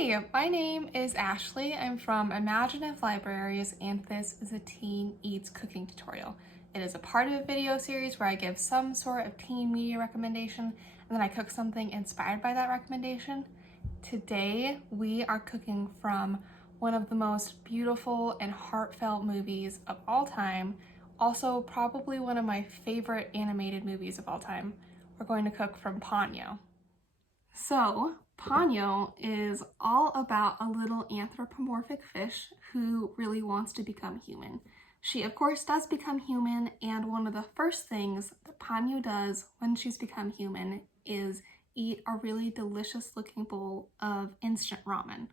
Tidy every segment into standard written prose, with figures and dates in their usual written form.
Hey, my name is Ashley. I'm from Imaginative Libraries, and this is a Teen Eats cooking tutorial. It is a part of a video series where I give some sort of teen media recommendation, and then I cook something inspired by that recommendation. Today, we are cooking from one of the most beautiful and heartfelt movies of all time, also probably one of my favorite animated movies of all time. We're going to cook from Ponyo. So, Ponyo is all about a little anthropomorphic fish who really wants to become human. She, of course, does become human, and one of the first things that Ponyo does when she's become human is eat a really delicious looking bowl of instant ramen.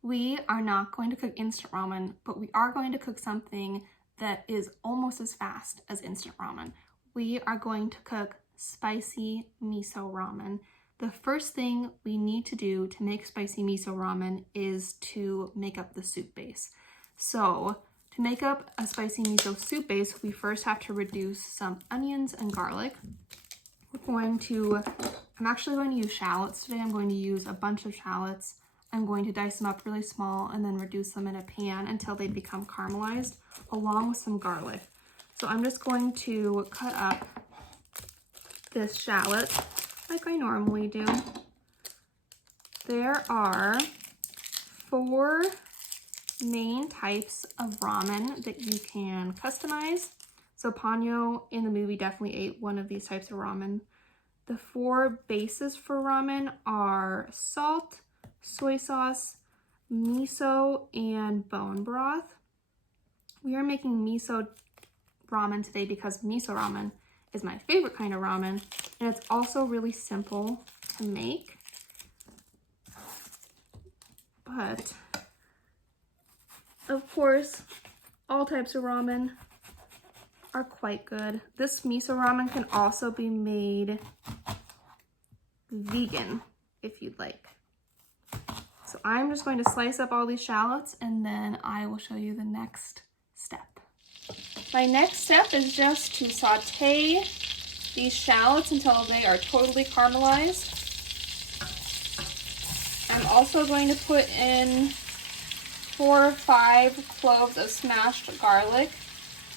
We are not going to cook instant ramen, but we are going to cook something that is almost as fast as instant ramen. We are going to cook spicy miso ramen. The first thing we need to do to make spicy miso ramen is to make up the soup base. So to make up a spicy miso soup base, we first have to reduce some onions and garlic. I'm actually going to use shallots today. I'm going to use a bunch of shallots. I'm going to dice them up really small and then reduce them in a pan until they become caramelized, along with some garlic. So I'm just going to cut up this shallot like I normally do. There are 4 main types of ramen that you can customize. So Ponyo in the movie definitely ate one of these types of ramen. The 4 bases for ramen are salt, soy sauce, miso, and bone broth. We are making miso ramen today because miso ramen is my favorite kind of ramen, and it's also really simple to make. But of course, all types of ramen are quite good. This miso ramen can also be made vegan if you'd like. So I'm just going to slice up all these shallots and then I will show you the next step. My next step is just to saute these shallots until they are totally caramelized. I'm also going to put in 4 or 5 cloves of smashed garlic.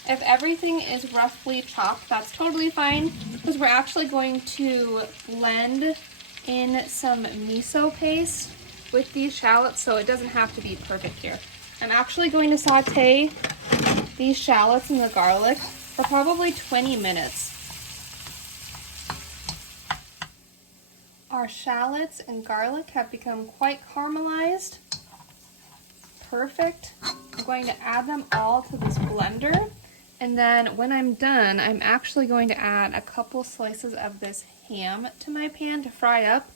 If everything is roughly chopped, that's totally fine because we're actually going to blend in some miso paste with these shallots, so it doesn't have to be perfect here. I'm actually going to saute these shallots and the garlic for probably 20 minutes. Our shallots and garlic have become quite caramelized. Perfect. I'm going to add them all to this blender. And then when I'm done, I'm actually going to add a couple slices of this ham to my pan to fry up,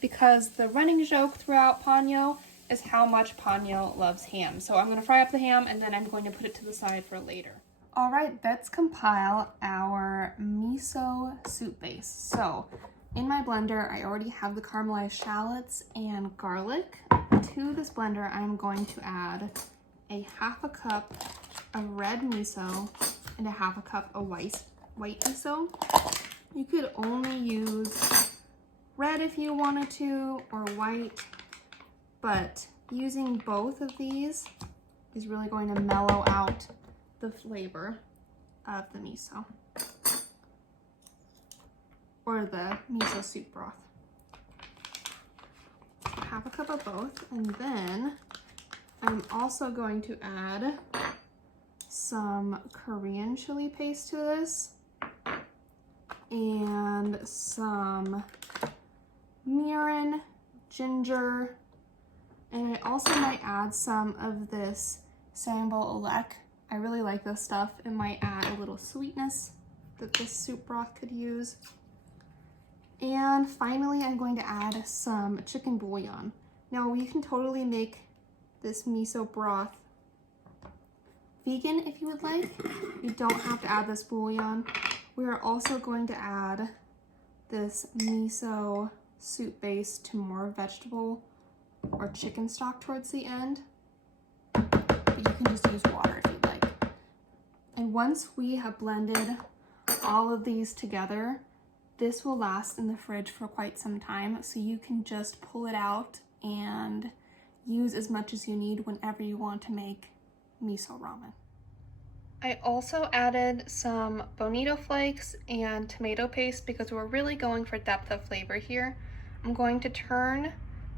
because the running joke throughout Ponyo is how much Ponyo loves ham. So I'm going to fry up the ham and then I'm going to put it to the side for later. All right, let's compile our miso soup base. So in my blender, I already have the caramelized shallots and garlic. To this blender, I'm going to add a 1/2 cup of red miso and a 1/2 cup of white miso. You could only use red if you wanted to, or white, but using both of these is really going to mellow out the flavor of the miso, or the miso soup broth. 1/2 cup of both, and then I'm also going to add some Korean chili paste to this, and some mirin, ginger, and I also might add some of this sambal olek. I really like this stuff. It might add a little sweetness that this soup broth could use. And finally, I'm going to add some chicken bouillon. Now, you can totally make this miso broth vegan if you would like. You don't have to add this bouillon. We are also going to add this miso soup base to more vegetable or chicken stock towards the end. But you can just use water if you'd like. And once we have blended all of these together, this will last in the fridge for quite some time, so you can just pull it out and use as much as you need whenever you want to make miso ramen. I also added some bonito flakes and tomato paste because we're really going for depth of flavor here. I'm going to turn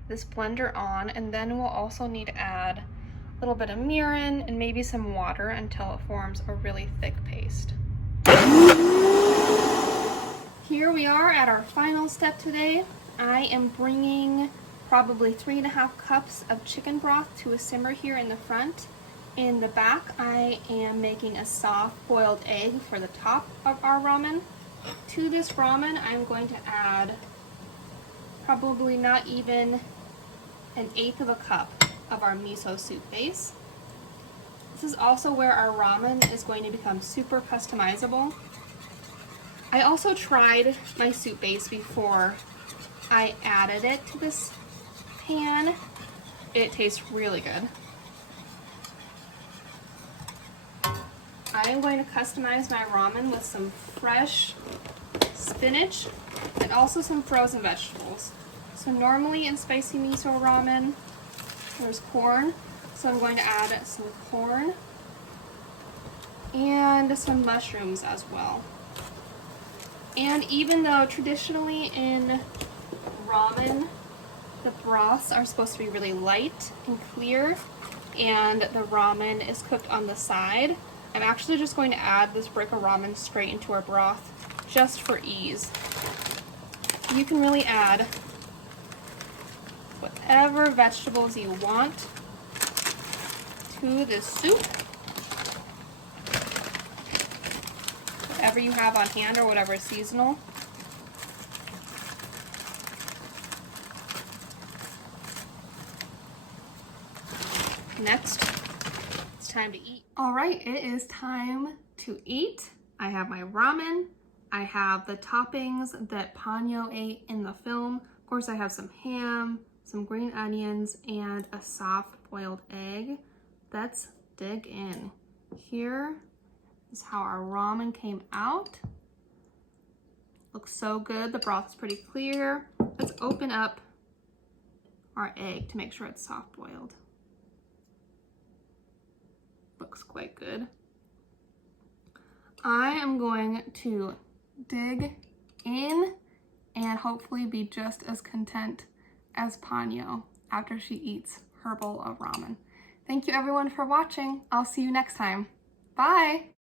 this blender on, and then we'll also need to add a little bit of mirin and maybe some water until it forms a really thick paste. Here we are at our final step today. I am bringing probably 3.5 cups of chicken broth to a simmer here in the front. In the back, I am making a soft boiled egg for the top of our ramen. To this ramen, I'm going to add probably not even 1/8 of a cup of our miso soup base. This is also where our ramen is going to become super customizable. I also tried my soup base before I added it to this pan. It tastes really good. I am going to customize my ramen with some fresh spinach and also some frozen vegetables. So normally in spicy miso ramen, there's corn. So I'm going to add some corn and some mushrooms as well. And even though traditionally in ramen, the broths are supposed to be really light and clear, and the ramen is cooked on the side, I'm actually just going to add this brick of ramen straight into our broth just for ease. You can really add whatever vegetables you want to this soup. Whatever you have on hand or whatever is seasonal. Next, it's time to eat. All right, it is time to eat. I have my ramen. I have the toppings that Ponyo ate in the film. Of course, I have some ham, some green onions, and a soft boiled egg. Let's dig in. Here is how our ramen came out. Looks so good. The broth is pretty clear. Let's open up our egg to make sure it's soft boiled. Looks quite good. I am going to dig in and hopefully be just as content as Ponyo after she eats her bowl of ramen. Thank you everyone for watching. I'll see you next time. Bye!